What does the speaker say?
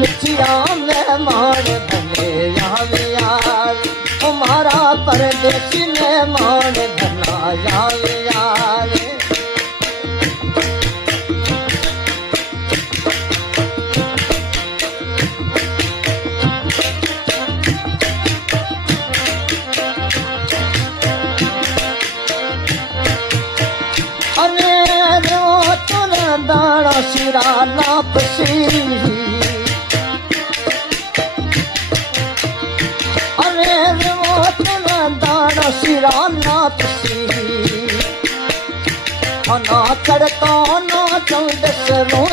मिठिया मेहमान धने आवे यार हमारा परदेसी मेहमान धना आवे यार दाना सिरा नापसी अरे वो तेरा दाना सिरा नापसी ना चढ़ता ना चौदस रो